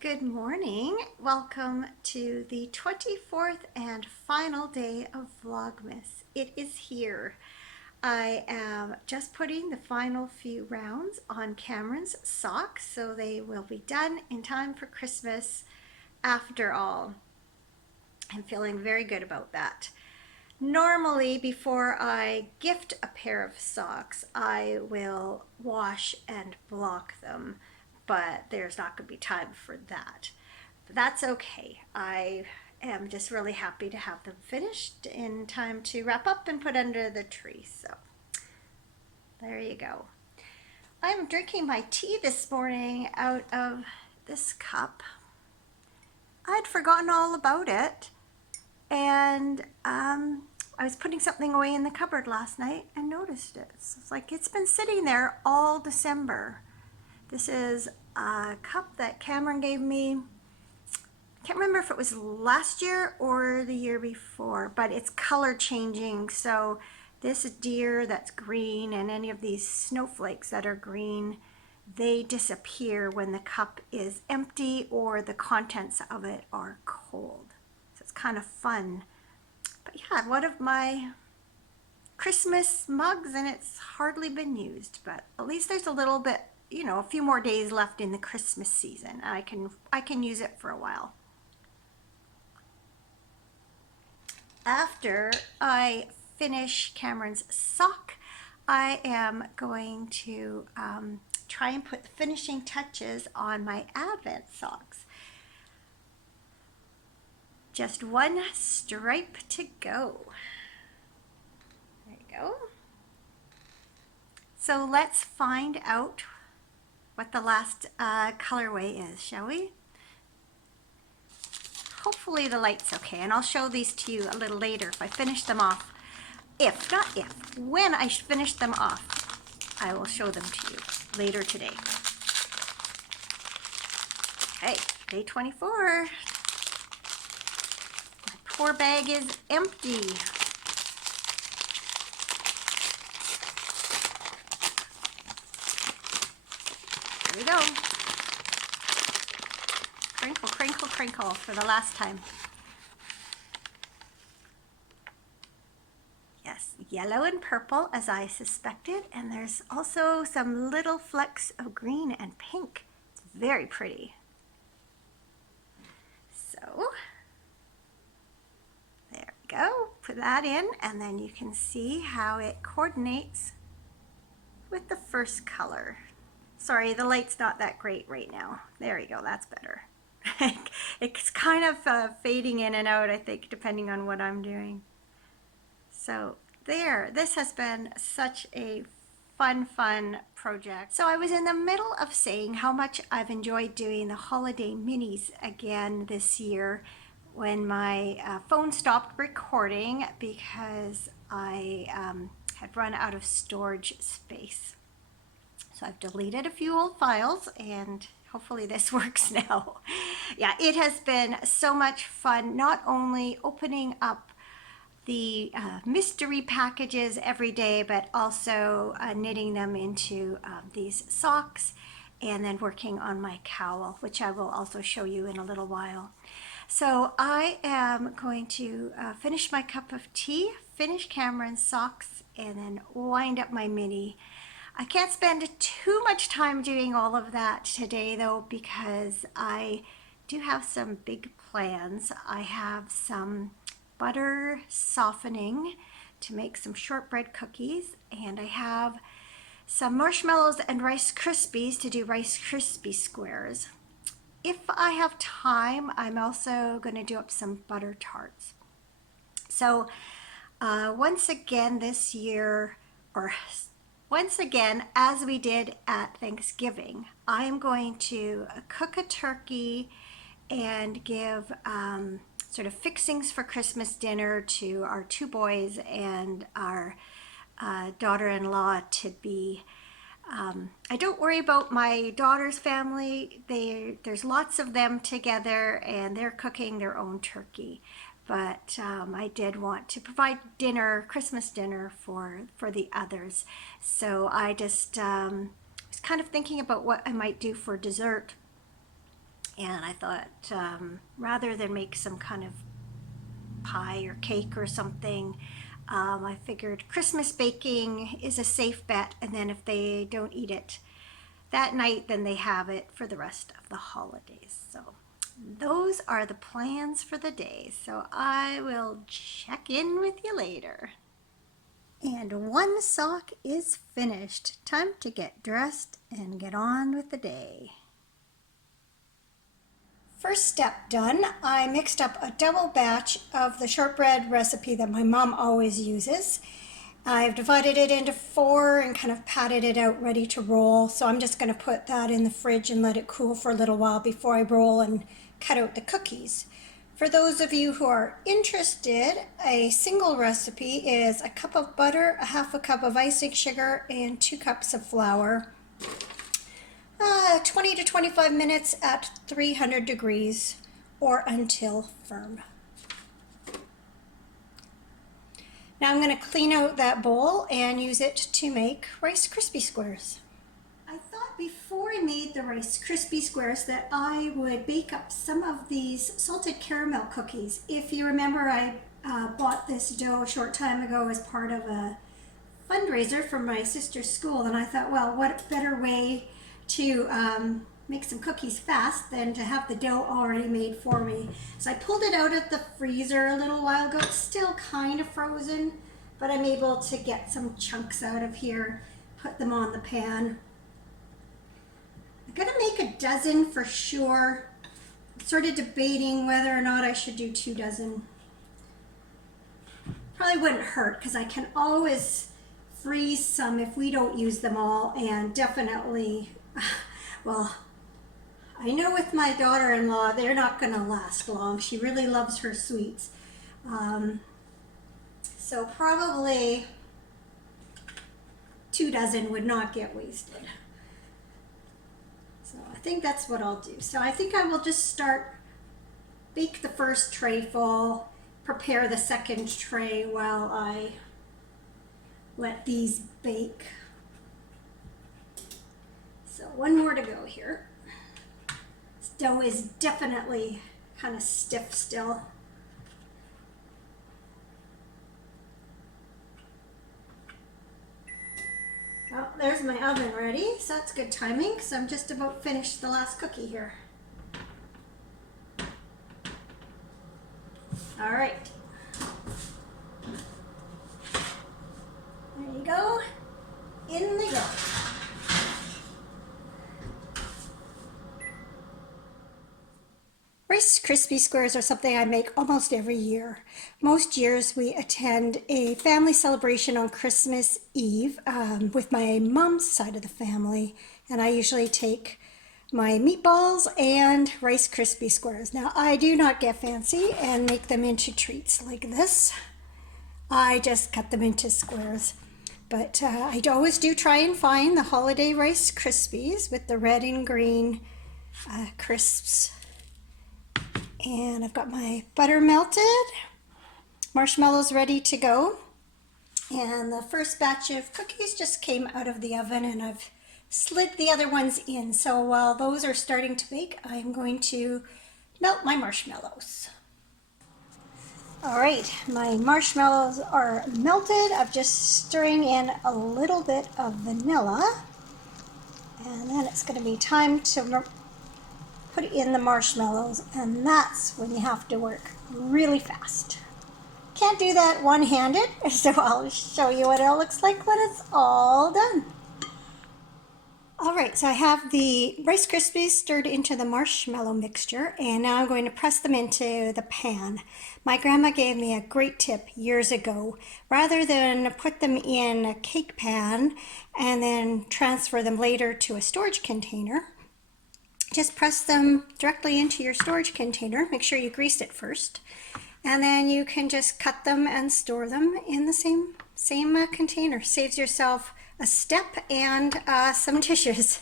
Good morning. Welcome to the 24th and final day of Vlogmas. It is here. I am just putting the final few rounds on Cameron's socks, so they will be done in time for Christmas after all. I'm feeling very good about that. Normally, before I gift a pair of socks, I will wash and block them, but there's not going to be time for that. But that's okay. I am just really happy to have them finished in time to wrap up and put under the tree. So there you go. I'm drinking my tea this morning out of this cup. I'd forgotten all about it. And I was putting something away in the cupboard last night and noticed it. So it's like it's been sitting there all December. This is a cup that Cameron gave me. I can't remember if it was last year or the year before, but it's color changing. So this deer that's green and any of these snowflakes that are green, they disappear when the cup is empty or the contents of it are cold. Kind of fun. But yeah, one of my Christmas mugs, and it's hardly been used, but at least there's a little bit, you know, a few more days left in the Christmas season. I can use it for a while. After I finish Cameron's sock, I am going to try and put the finishing touches on my Advent socks. Just one stripe to go. There you go. So let's find out what the last colorway is, shall we? Hopefully the light's okay, and I'll show these to you a little later if I finish them off. When I finish them off, I will show them to you later today. Okay, day 24. Poor bag is empty. There we go. Crinkle, crinkle, crinkle for the last time. Yes, yellow and purple as I suspected, and there's also some little flecks of green and pink. It's very pretty. So go, put that in, and then you can see how it coordinates with the first color. Sorry, the light's not that great right now. There you go, that's better. It's kind of fading in and out, I think, depending on what I'm doing. So there, this has been such a fun project. So I was in the middle of saying how much I've enjoyed doing the holiday minis again this year, when my phone stopped recording because I had run out of storage space. So I've deleted a few old files, and hopefully this works now. Yeah, it has been so much fun, not only opening up the mystery packages every day, but also knitting them into these socks, and then working on my cowl, which I will also show you in a little while. So I am going to finish my cup of tea, finish Cameron's socks, and then wind up my mini. I can't spend too much time doing all of that today though, because I do have some big plans. I have some butter softening to make some shortbread cookies, and I have some marshmallows and Rice Krispies to do Rice Krispie squares. If I have time, I'm also going to do up some butter tarts. So once again this year, or once again as we did at Thanksgiving, I'm going to cook a turkey and give sort of fixings for Christmas dinner to our two boys and our daughter-in-law to be. I don't worry about my daughter's family. There's lots of them together, and they're cooking their own turkey. but I did want to provide dinner, Christmas dinner for the others. So I just was kind of thinking about what I might do for dessert. And I thought rather than make some kind of pie or cake or something, I figured Christmas baking is a safe bet. And then if they don't eat it that night, then they have it for the rest of the holidays. So those are the plans for the day. So I will check in with you later. And one sock is finished. Time to get dressed and get on with the day. First step done, I mixed up a double batch of the shortbread recipe that my mom always uses. I've divided it into 4 and kind of patted it out ready to roll. So I'm just going to put that in the fridge and let it cool for a little while before I roll and cut out the cookies. For those of you who are interested, a single recipe is a cup of butter, a half a cup of icing sugar, and 2 cups of flour. 20 to 25 minutes at 300 degrees or until firm. Now I'm going to clean out that bowl and use it to make Rice Krispie squares. I thought before I made the Rice Krispie squares that I would bake up some of these salted caramel cookies. If you remember, I bought this dough a short time ago as part of a fundraiser for my sister's school, and I thought, well, what better way to make some cookies fast than to have the dough already made for me. So I pulled it out of the freezer a little while ago. It's still kind of frozen, but I'm able to get some chunks out of here, put them on the pan. I'm gonna make a dozen for sure. I'm sort of debating whether or not I should do 2 dozen. Probably wouldn't hurt because I can always freeze some if we don't use them all, and definitely, well, I know with my daughter-in-law, they're not going to last long. She really loves her sweets. So probably 2 dozen would not get wasted. So I think that's what I'll do. So I think I will just bake the first tray full, prepare the second tray while I let these bake. So 1 more to go here. This dough is definitely kind of stiff still. Well, there's my oven ready, so that's good timing because I'm just about finished the last cookie here. All right. There you go. In they go. Rice Krispie squares are something I make almost every year. Most years we attend a family celebration on Christmas Eve with my mom's side of the family, and I usually take my meatballs and Rice Krispie squares. Now I do not get fancy and make them into treats like this. I just cut them into squares. But I always do try and find the holiday Rice Krispies with the red and green crisps. And I've got my butter melted, marshmallows ready to go. And the first batch of cookies just came out of the oven, and I've slid the other ones in. So while those are starting to bake, I'm going to melt my marshmallows. All right, my marshmallows are melted. I'm just stirring in a little bit of vanilla. And then it's going to be time to put in the marshmallows, and that's when you have to work really fast. Can't do that one-handed, so I'll show you what it looks like when it's all done. All right, so I have the Rice Krispies stirred into the marshmallow mixture, and now I'm going to press them into the pan. My grandma gave me a great tip years ago. Rather than put them in a cake pan and then transfer them later to a storage container, just press them directly into your storage container. Make sure you grease it first. And then you can just cut them and store them in the same container. Saves yourself a step and some dishes.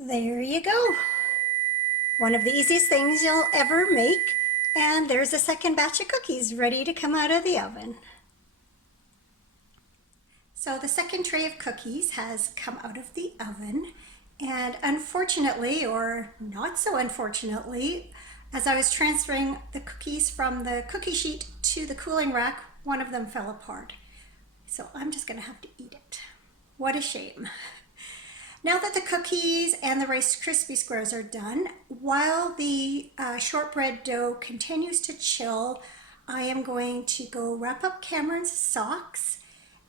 There you go. One of the easiest things you'll ever make. And there's a second batch of cookies ready to come out of the oven. So the second tray of cookies has come out of the oven, and unfortunately, or not so unfortunately, as I was transferring the cookies from the cookie sheet to the cooling rack, one of them fell apart. So I'm just gonna have to eat it. What a shame. Now that the cookies and the Rice Krispie squares are done, while the shortbread dough continues to chill, I am going to go wrap up Cameron's socks,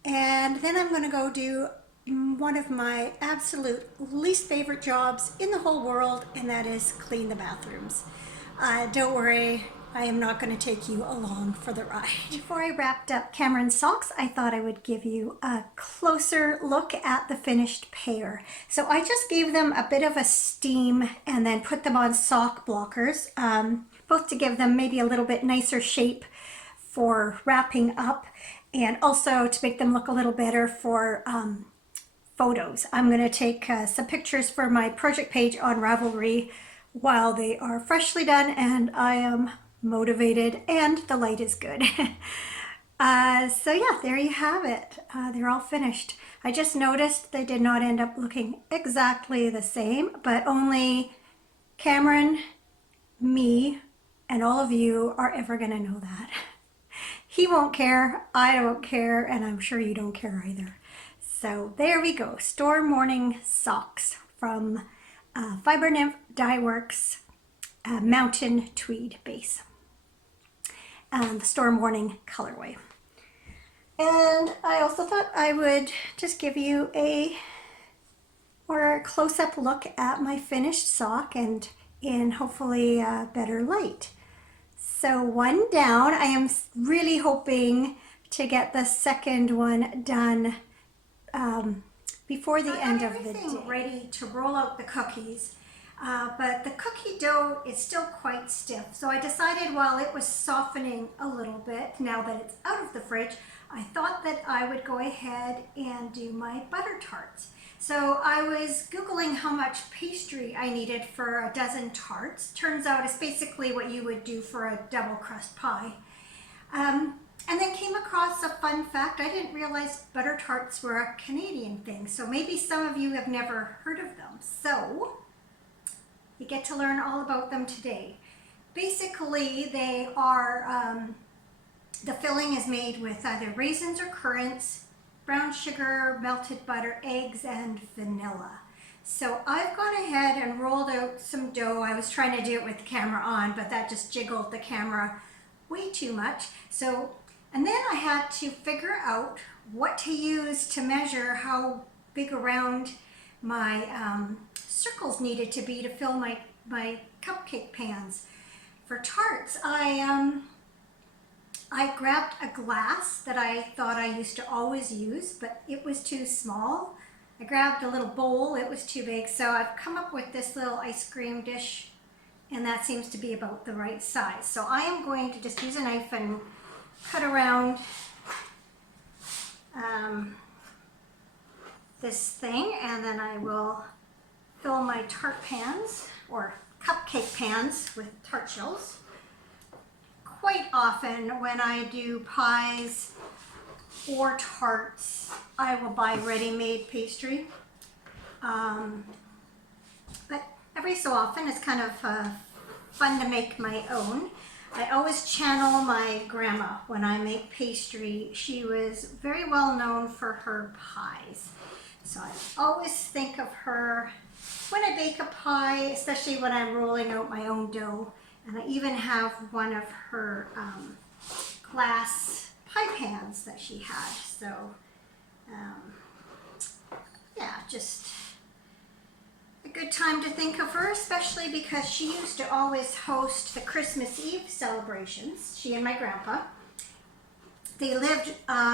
and then I'm going to go do one of my absolute least favorite jobs in the whole world, and that is clean the bathrooms. Don't worry, I am not going to take you along for the ride. Before I wrapped up Cameron's socks, I thought I would give you a closer look at the finished pair. So I just gave them a bit of a steam and then put them on sock blockers, both to give them maybe a little bit nicer shape for wrapping up, and also to make them look a little better for photos. I'm going to take some pictures for my project page on Ravelry while they are freshly done, and I am motivated and the light is good. So yeah, there you have it. They're all finished. I just noticed they did not end up looking exactly the same, but only Cameron, me, and all of you are ever going to know that. He won't care, I don't care, and I'm sure you don't care either. So there we go, Storm Morning Socks from Fiber Nymph Dye Works Mountain Tweed base. The Storm Warning colorway. And I also thought I would just give you a more close-up look at my finished sock, and in hopefully a better light. So one down. I am really hoping to get the second one done before the end of the day. Ready to roll out the cookies, but the cookie dough is still quite stiff. So I decided while it was softening a little bit, now that it's out of the fridge, I thought that I would go ahead and do my butter tarts. So I was Googling how much pastry I needed for a dozen tarts. Turns out it's basically what you would do for a double crust pie. And then came across a fun fact. I didn't realize butter tarts were a Canadian thing. So maybe some of you have never heard of them. So you get to learn all about them today. Basically, they are, the filling is made with either raisins or currants, brown sugar, melted butter, eggs, and vanilla. So I've gone ahead and rolled out some dough. I was trying to do it with the camera on, but that just jiggled the camera way too much. So, and then I had to figure out what to use to measure how big around my circles needed to be to fill my cupcake pans. For tarts, I grabbed a glass that I thought I used to always use, but it was too small. I grabbed a little bowl, it was too big, so I've come up with this little ice cream dish, and that seems to be about the right size. So I am going to just use a knife and cut around this thing, and then I will fill my tart pans, or cupcake pans, with tart shells. Quite often when I do pies or tarts, I will buy ready-made pastry. But every so often it's kind of fun to make my own. I always channel my grandma when I make pastry. She was very well known for her pies. So I always think of her when I bake a pie, especially when I'm rolling out my own dough. And I even have one of her glass pie pans that she had. So, yeah, just a good time to think of her, especially because she used to always host the Christmas Eve celebrations, she and my grandpa. They lived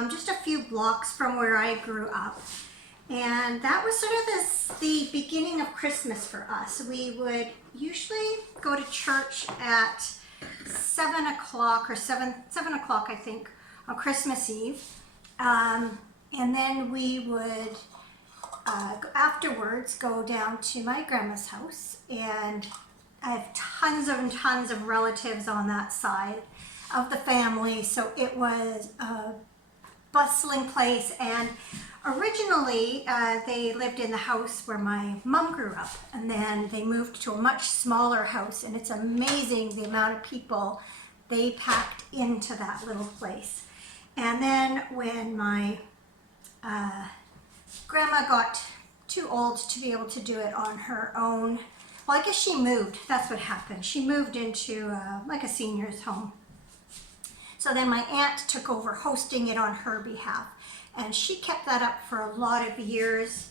just a few blocks from where I grew up. And that was sort of the beginning of Christmas for us. We would usually go to church at 7 o'clock or 7 o'clock, I think, on Christmas Eve. And then we would afterwards go down to my grandma's house and I have tons and tons of relatives on that side of the family, so it was a bustling place. And originally they lived in the house where my mom grew up, and then they moved to a much smaller house, and it's amazing the amount of people they packed into that little place. And then when my grandma got too old to be able to do it on her own, well, I guess she moved. That's what happened. She moved into like a senior's home. So then my aunt took over hosting it on her behalf. And she kept that up for a lot of years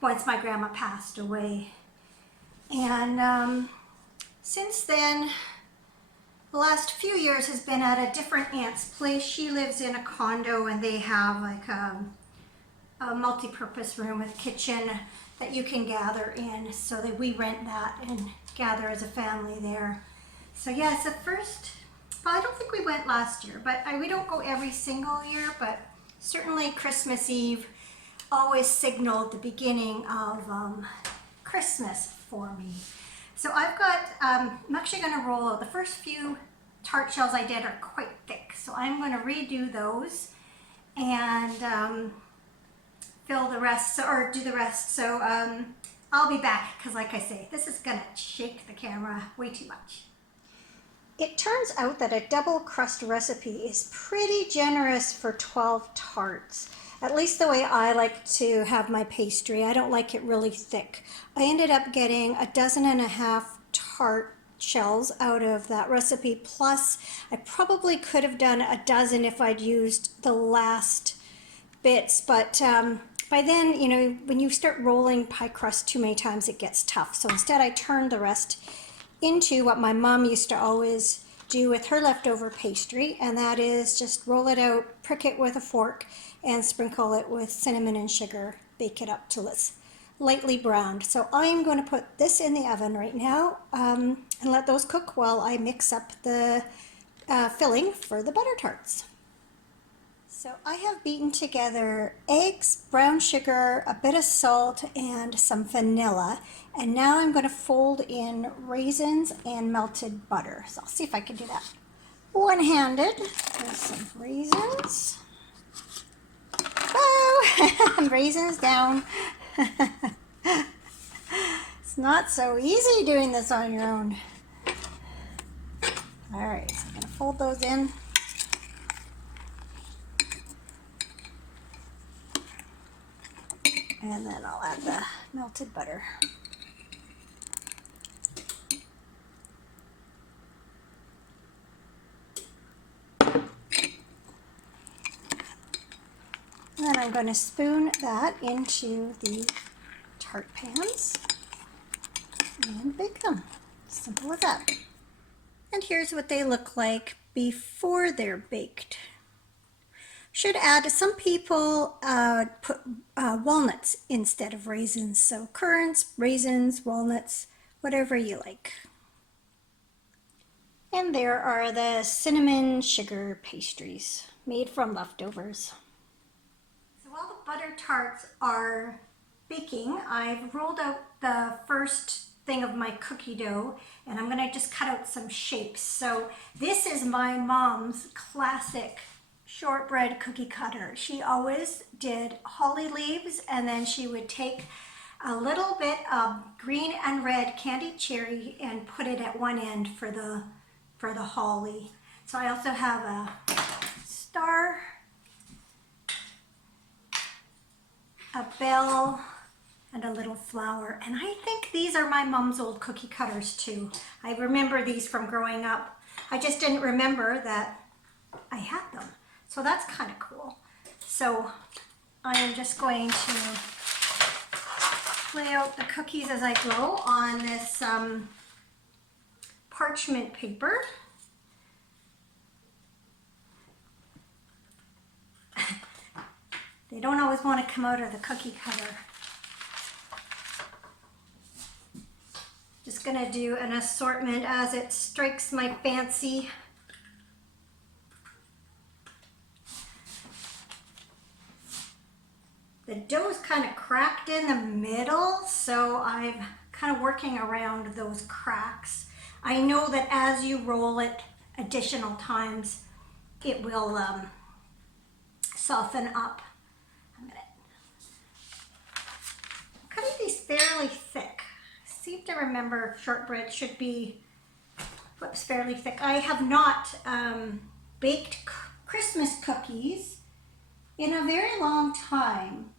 once my grandma passed away. And since then, the last few years has been at a different aunt's place. She lives in a condo, and they have like a multi-purpose room with a kitchen that you can gather in, so that we rent that and gather as a family there. So yeah, it's the first, well, I don't think we went last year, but we don't go every single year, but certainly Christmas Eve always signaled the beginning of Christmas for me. So I've got, I'm actually going to roll out, the first few tart shells I did are quite thick, so I'm going to redo those and fill the rest, or do the rest. So I'll be back, because like I say, this is gonna shake the camera way too much. It turns out that a double crust recipe is pretty generous for 12 tarts, at least the way I like to have my pastry. I don't like it really thick. I ended up getting 1.5 dozen tart shells out of that recipe, plus I probably could have done 12 if I'd used the last bits, but by then, you know, when you start rolling pie crust too many times, it gets tough. So instead I turned the rest into what my mom used to always do with her leftover pastry, and that is just roll it out, prick it with a fork, and sprinkle it with cinnamon and sugar, bake it up till it's lightly browned. So I'm going to put this in the oven right now and let those cook while I mix up the filling for the butter tarts. So I have beaten together eggs, brown sugar, a bit of salt, and some vanilla. And now I'm going to fold in raisins and melted butter. So I'll see if I can do that one-handed. There's some raisins. Oh, raisins down. It's not so easy doing this on your own. All right, so I'm going to fold those in. And then I'll add the melted butter. And then I'm going to spoon that into the tart pans and bake them. Simple as that. And here's what they look like before they're baked. Should add, some people put walnuts instead of raisins. So currants, raisins, walnuts, whatever you like. And there are the cinnamon sugar pastries made from leftovers. So while the butter tarts are baking, I've rolled out the first thing of my cookie dough, and I'm going to just cut out some shapes. So this is my mom's classic shortbread cookie cutter. She always did holly leaves, and then she would take a little bit of green and red candied cherry and put it at one end for the holly. So I also have a star, a bell, and a little flower. And I think these are my mom's old cookie cutters too. I remember these from growing up. I just didn't remember that I had them. So that's kind of cool. So I am just going to lay out the cookies as I go on this parchment paper. They don't always want to come out of the cookie cutter. Just gonna do an assortment as it strikes my fancy. The dough's kind of cracked in the middle, so I've kind of working around those cracks. I know that as you roll it additional times, it will soften up. A minute. I'm cutting these fairly thick. Seem to remember shortbread should be fairly thick. I have not baked Christmas cookies in a very long time.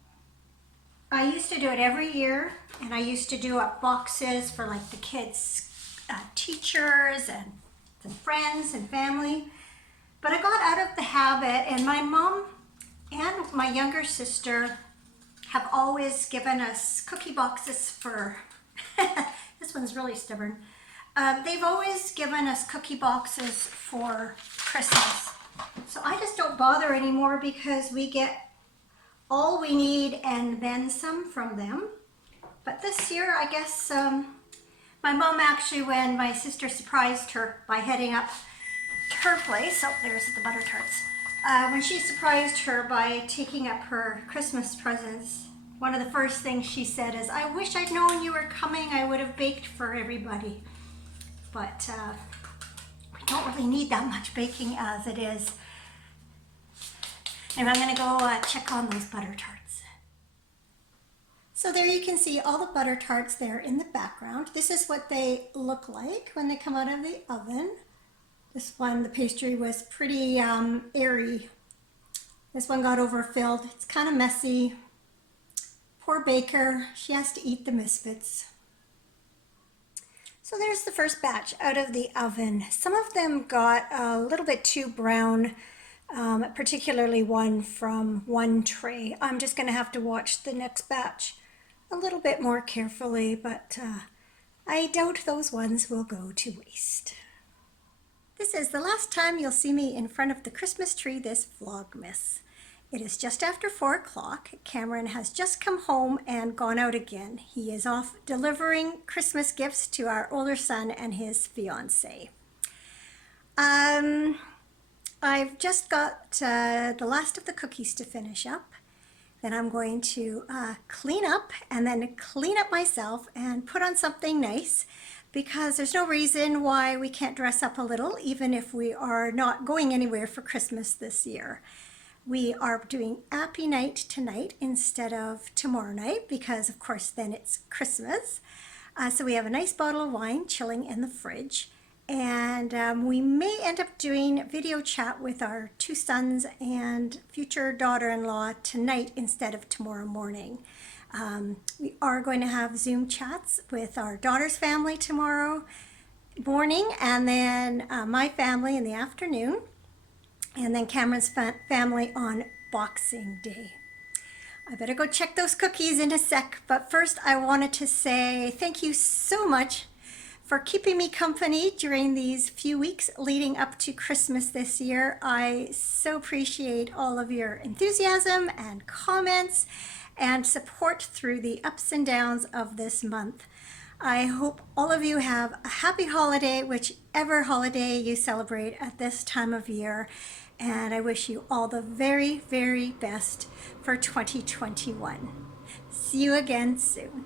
I used to do it every year, and I used to do up boxes for like the kids' teachers and some friends and family. But I got out of the habit, and my mom and my younger sister have always given us cookie boxes for, this one's really stubborn. They've always given us cookie boxes for Christmas. So I just don't bother anymore because we get all we need and then some from them. But this year, I guess, my mom actually, when my sister surprised her by heading up to her place, oh, there's the butter tarts. When she surprised her by taking up her Christmas presents, one of the first things she said is, "I wish I'd known you were coming. I would have baked for everybody." But we don't really need that much baking as it is. And I'm gonna go check on those butter tarts. So there you can see all the butter tarts there in the background. This is what they look like when they come out of the oven. This one, the pastry was pretty airy. This one got overfilled. It's kind of messy. Poor baker, she has to eat the misfits. So there's the first batch out of the oven. Some of them got a little bit too brown, particularly one from one tray. I'm just going to have to watch the next batch a little bit more carefully, but I doubt those ones will go to waste. This is the last time you'll see me in front of the Christmas tree this Vlogmas. It is just after 4 o'clock. Cameron has just come home and gone out again. He is off delivering Christmas gifts to our older son and his fiancée. I've just got the last of the cookies to finish up. Then I'm going to clean up and then clean up myself and put on something nice, because there's no reason why we can't dress up a little, even if we are not going anywhere for Christmas this year. We are doing appy night tonight instead of tomorrow night because, of course, then it's Christmas. So we have a nice bottle of wine chilling in the fridge. And we may end up doing video chat with our 2 sons and future daughter-in-law tonight instead of tomorrow morning. We are going to have Zoom chats with our daughter's family tomorrow morning, and then my family in the afternoon, and then Cameron's family on Boxing Day. I better go check those cookies in a sec, but first I wanted to say thank you so much for keeping me company during these few weeks leading up to Christmas this year. I so appreciate all of your enthusiasm and comments and support through the ups and downs of this month. I hope all of you have a happy holiday, whichever holiday you celebrate at this time of year. And I wish you all the very, very best for 2021. See you again soon.